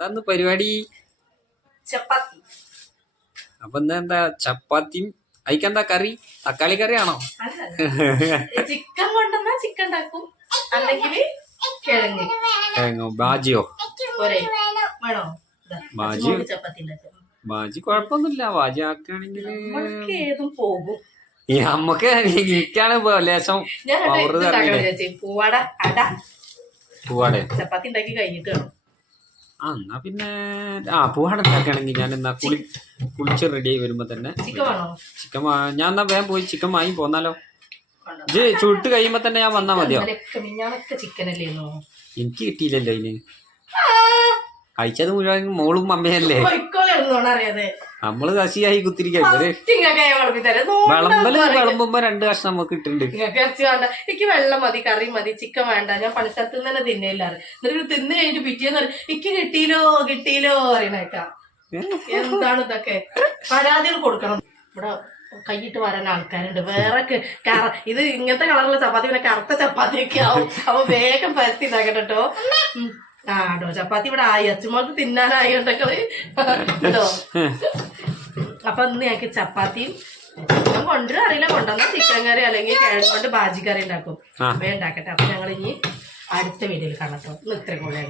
എന്താന്ന് പരിപാടി? ചപ്പാത്തി. അപ്പൊ എന്താ ചപ്പാത്തിയും അതിക്കെന്താ കറി? തക്കാളി കറിയാണോ? ചിക്കൻ കൊണ്ടുവന്നാ ചിക്കൻ ഉണ്ടാക്കും, അല്ലെങ്കിൽ കിഴങ്ങോ ബാജിയോ? വേണോ? ബാജി ചപ്പാത്തി ഉണ്ടാക്കും. ബാജി കുഴപ്പമൊന്നുമില്ല. ബാജി ആക്കുകയാണെങ്കിൽ ഏതും പോകും. ഈ അമ്മക്ക് എനിക്കാണ് ലേശം പൂവാട അട പൂവാടെ ചപ്പാത്തി ഉണ്ടാക്കി കഴിഞ്ഞിട്ട് എന്നാ പിന്നെ പൂവാട ഉണ്ടാക്കുകയാണെങ്കിൽ ഞാൻ എന്നാ കുളിച്ച് റെഡി ആയി വരുമ്പോ തന്നെ ചിക്കൻ ഞാൻ എന്നാ വേഗം പോയി ചിക്കൻ വാങ്ങി പോന്നാലോ? ഇത് ചുട്ട് കഴിയുമ്പോ തന്നെ ഞാൻ വന്നാ മതിയോ? എനിക്ക് കിട്ടിയില്ലല്ലോ അതിന്. കഴിച്ചത് മുഴുവൻ മോളും അമ്മയല്ലേ. നമ്മള് കശിയായി കുത്തിരിക്കല്ലേ. വിളമ്പുമ്പോ 2 കഷ്ണം നമുക്ക് കിട്ടുന്നുണ്ട്. എനിക്ക് വെള്ളം മതി, കറി മതി, ചിക്കൻ വേണ്ട. ഞാൻ പണിസ്ഥലത്ത് നിന്ന് തന്നെ തിന്നയില്ലാറ്. എന്നിട്ട് തിന്ന് കഴിഞ്ഞിട്ട് പിറ്റേന്ന് എനിക്ക് കിട്ടിയില്ലോ അറിയണേക്കാം. എന്താണ് ഇതൊക്കെ? പരാതികൾ കൊടുക്കണം. ഇവിടെ കൈയിട്ട് വരാൻ ആൾക്കാരുണ്ട്. വേറെ ഇത് ഇങ്ങനത്തെ കളറുള്ള ചപ്പാത്തി പിന്നെ കറുത്ത ചപ്പാത്തിയൊക്കെ ആവും. അപ്പൊ വേഗം പരത്തി ഇതാക്കട്ടോ. ആടോ ചപ്പാത്തി ഇവിടെ ആയി. അച്ഛമ്മക്ക് തിന്നാനായി ഉണ്ടോ? അപ്പൊ ഇന്ന് ഞങ്ങൾക്ക് ചപ്പാത്തിയും ചിക്കൻ കൊണ്ടുവരും അറിയില്ല, കൊണ്ടുവന്ന ചിക്കൻ കറി അല്ലെങ്കിൽ കിഴങ്ങ് കൊണ്ട് ബാജി കറി ഉണ്ടാക്കും. അവ ഉണ്ടാക്കട്ടെ. അപ്പൊ ഞങ്ങൾ ഇനി അടുത്ത വീഡിയോയിൽ കാണട്ടോ. ഇന്ന് ഇത്രയും കൂടെ.